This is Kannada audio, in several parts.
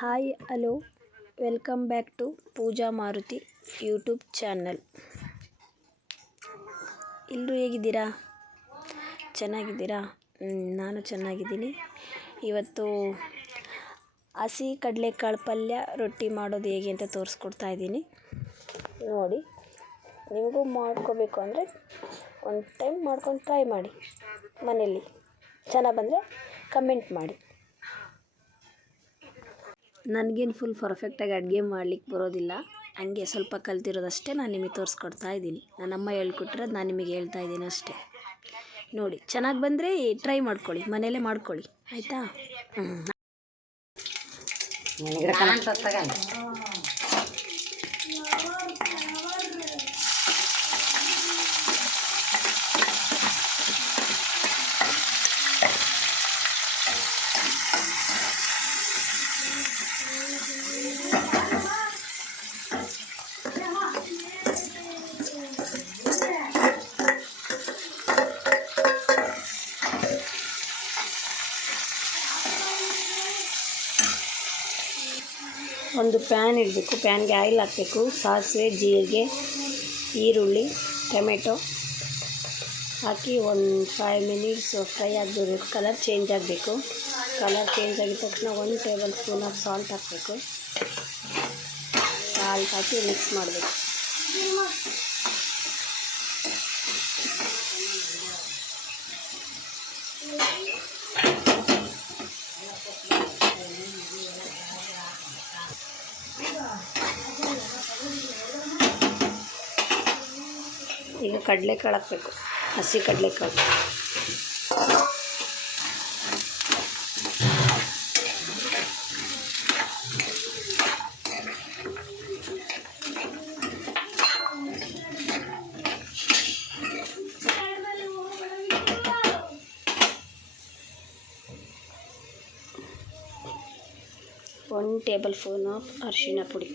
Hi hello welcome back to Pooja Maruti YouTube channel. ಎಲ್ಲರೂ ಹೇಗಿದ್ದೀರಾ? ಚೆನ್ನಾಗಿದ್ದೀರಾ? ನಾನು ಚೆನ್ನಾಗಿದ್ದೀನಿ. ಇವತ್ತು ಹಸಿ ಕಡಲೆಕಾಳು ಪಲ್ಯ ರೊಟ್ಟಿ ಮಾಡೋದು ಹೇಗೆ ಅಂತ ತೋರಿಸ್ಕೊಡ್ತಾ ಇದ್ದೀನಿ. ನೋಡಿ, ನಿಮಗೂ ಮಾಡ್ಕೋಬೇಕು ಅಂದರೆ ಒಂದು ಟೈಮ್ ಮಾಡ್ಕೊಂಡು ಟ್ರೈ ಮಾಡಿ ಮನೇಲಿ. ಚೆನ್ನಾಗಿ ಬಂದರೆ ಕಮೆಂಟ್ ಮಾಡಿ. ನನಗೇನು ಫುಲ್ ಪರ್ಫೆಕ್ಟಾಗಿ ಅಡುಗೆ ಮಾಡ್ಲಿಕ್ಕೆ ಬರೋದಿಲ್ಲ, ಹಂಗೆ ಸ್ವಲ್ಪ ಕಲ್ತಿರೋದಷ್ಟೇ ನಾನು ನಿಮಗೆ ತೋರಿಸ್ಕೊಡ್ತಾ ಇದ್ದೀನಿ. ನನ್ನಮ್ಮ ಹೇಳ್ಕೊಟ್ಟಿರೋದು ನಾನು ನಿಮಗೆ ಹೇಳ್ತಾ ಇದ್ದೀನಿ ಅಷ್ಟೇ. ನೋಡಿ, ಚೆನ್ನಾಗಿ ಬಂದರೆ ಟ್ರೈ ಮಾಡ್ಕೊಳ್ಳಿ, ಮನೆಯಲ್ಲೇ ಮಾಡ್ಕೊಳ್ಳಿ, ಆಯಿತಾ? ಒಂದು ಪ್ಯಾನ್ ಇಡಬೇಕು. ಪ್ಯಾನ್ಗೆ ಆಯಿಲ್ ಹಾಕಬೇಕು. ಸಾಸಿವೆ, ಜೀರಿಗೆ, ಈರುಳ್ಳಿ, ಟೊಮೆಟೊ ಹಾಕಿ ಒಂದು 5 ಮಿನಿಟ್ಸ್ ಫ್ರೈ ಆಗಬೇಕು. ಕಲರ್ ಚೇಂಜ್ ಆಗಬೇಕು. ಕಲರ್ ಚೇಂಜ್ ಆಗಿದ ತಕ್ಷಣ 1 ಟೇಬಲ್ ಸ್ಪೂನ್ ಆಫ್ ಸಾಲ್ಟ್ ಹಾಕಬೇಕು. ಸಾಲ್ಟ್ ಹಾಕಿ ಮಿಕ್ಸ್ ಮಾಡಬೇಕು. ಈಗ ಕಡಲೆಕಾಳು ಹಾಕಬೇಕು, ಹಸಿ ಕಡಲೆಕಾಳು. ಒಂದು ಟೇಬಲ್ ಸ್ಪೂನ್ ಆಫ್ ಅರಿಶಿಣ ಪುಡಿ,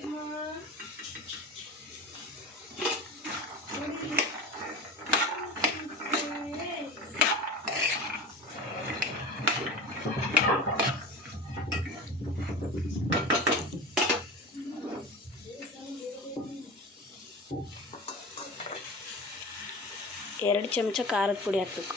ಎರಡು ಚಮಚ ಖಾರದ ಪುಡಿ ಹಾಕಬೇಕು.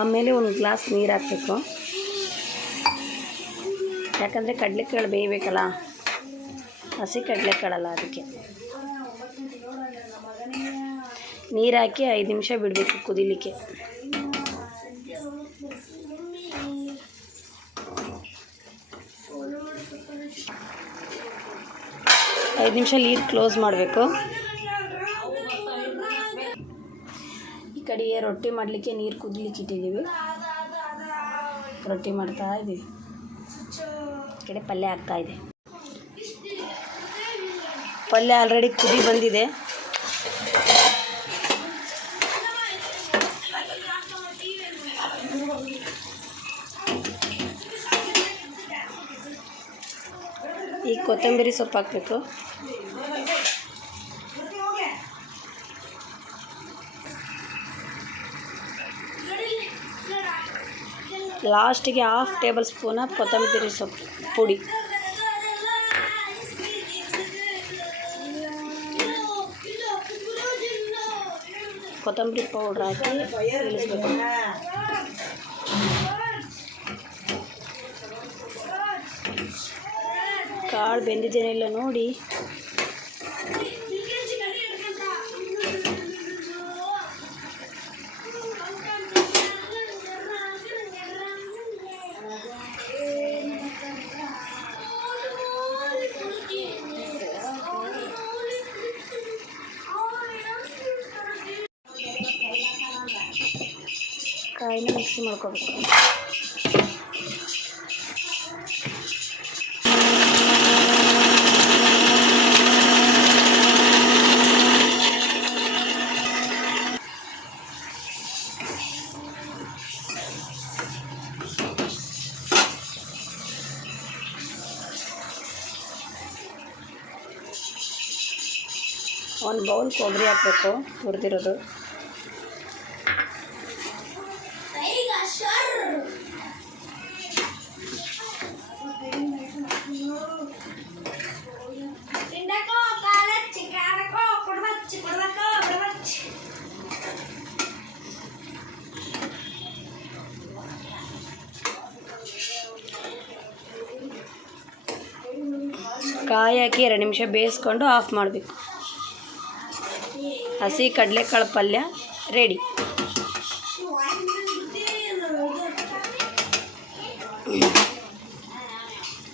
ಆಮೇಲೆ ಒಂದು ಗ್ಲಾಸ್ ನೀರು ಹಾಕಬೇಕು. ಯಾಕಂದರೆ ಕಡಲೆಕಾಳು ಬೇಯಬೇಕಲ್ಲ, ಹಸಿ ಕಡಲೆಕಾಳಲ್ಲ, ಅದಕ್ಕೆ ನೀರು ಹಾಕಿ 5 ನಿಮಿಷ ಬಿಡಬೇಕು ಕುದಿಲಿಕ್ಕೆ. 5 ನಿಮಿಷ ನೀರು ಕ್ಲೋಸ್ ಮಾಡಬೇಕು. ಈ ಕಡೆಗೆ ರೊಟ್ಟಿ ಮಾಡಲಿಕ್ಕೆ ನೀರು ಕುದಿಲಿಕ್ಕೆ ಇಟ್ಟಿದ್ದೀವಿ. ರೊಟ್ಟಿ ಮಾಡ್ತಾ ಇದ್ದೀವಿ. ಈ ಕಡೆ ಪಲ್ಯ ಆಗ್ತಾ ಇದೆ. ಪಲ್ಯ ಆಲ್ರೆಡಿ ಕುದಿ ಬಂದಿದೆ. ಈಗ ಕೊತ್ತಂಬರಿ ಸೊಪ್ಪು ಹಾಕಬೇಕು. ಲಾಸ್ಟಿಗೆ 1/2 ಟೇಬಲ್ ಸ್ಪೂನ್ ಆಫ್ ಕೊತ್ತಂಬರಿ ಸೊಪ್ಪು ಪುಡಿ. ಕೊತ್ತಂಬರಿ ಪೌಡ್ರ್ ಹಾಕಿ ಇಳಿಸ್ಬೇಕು. ಕಾಳು ಬೆಂದಿದ್ದೇನೆಲ್ಲ ನೋಡಿ. ಕಾಯಿನ ಮಿಕ್ಸಿ ಮಾಡ್ಕೋಬೇಕು. ಒಂದು ಬೌಲ್ ಕೊಬ್ಬರಿ ಹಾಕಬೇಕು, ಹುರಿದಿರೋದು. ಕಾಯಿ ಹಾಕಿ 2 ನಿಮಿಷ ಬೇಯಿಸ್ಕೊಂಡು ಆಫ್ ಮಾಡಬೇಕು. ಹಸಿ ಕಡಲೆಕಾಳು ಪಲ್ಯ ರೆಡಿ.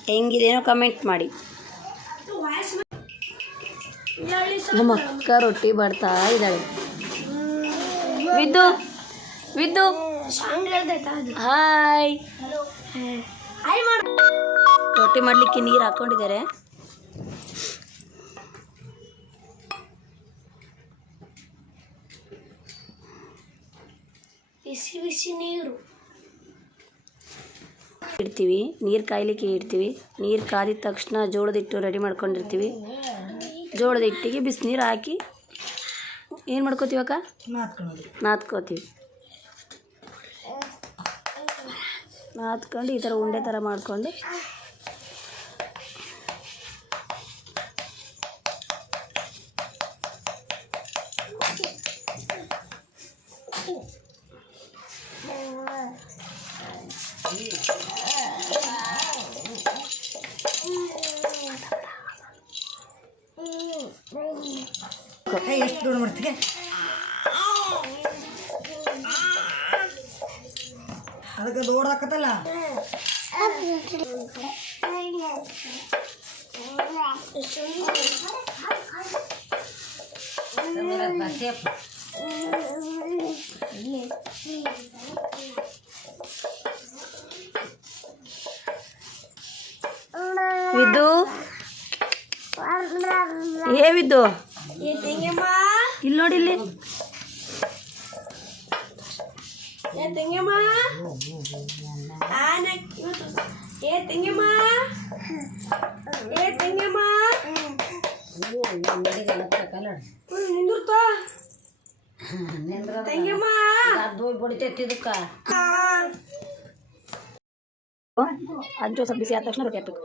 ಹೆಂಗಿದೇನೋ ಕಮೆಂಟ್ ಮಾಡಿ. ನಮ್ಮ ಅಕ್ಕ ರೊಟ್ಟಿ ಬರ್ತಾ ಇದ್ದಾಳೆ. ವಿದ್ದು ಹಾಯ್. ರೊಟ್ಟಿ ಮಾಡಲಿಕ್ಕೆ ನೀರು ಹಾಕ್ಕೊಂಡಿದ್ದಾರೆ. ಬಿಸಿ ಬಿಸಿ ನೀರು ಇಡ್ತೀವಿ, ನೀರು ಕಾಯಲಿಕ್ಕೆ ಇಡ್ತೀವಿ. ನೀರು ಕಾದಿದ ತಕ್ಷಣ ಜೋಳದ ಹಿಟ್ಟು ರೆಡಿ ಮಾಡ್ಕೊಂಡಿರ್ತೀವಿ. ಜೋಳದ ಹಿಟ್ಟಿಗೆ ಬಿಸಿನೀರು ಹಾಕಿ ಏನು ಮಾಡ್ಕೋತೀವಿ ಅಕ್ಕ? ನಾದ್ಕೋತೀವಿ. ನಾದ್ಕೊಂಡು ಈ ಥರ ಉಂಡೆ ಥರ ಮಾಡಿಕೊಂಡು ಎಷ್ಟು ದೂರ ಮಾಡ್ತೀವಿ. ಅದಕ್ಕೆ ದೊಡ್ಡ ಹಾಕತ್ತಲ್ಲ. ವಿದ್ದು ವಿದ್ದು ಇಲ್ಲಿ ನೋಡಿ, ಇಲ್ಲಿ ಅದು ಸ್ವಲ್ಪ ಬಿಸಿ ಆದ ತಕ್ಷಣ ರೊಟ್ಟಿ ಹಾಕ್ಬೇಕು.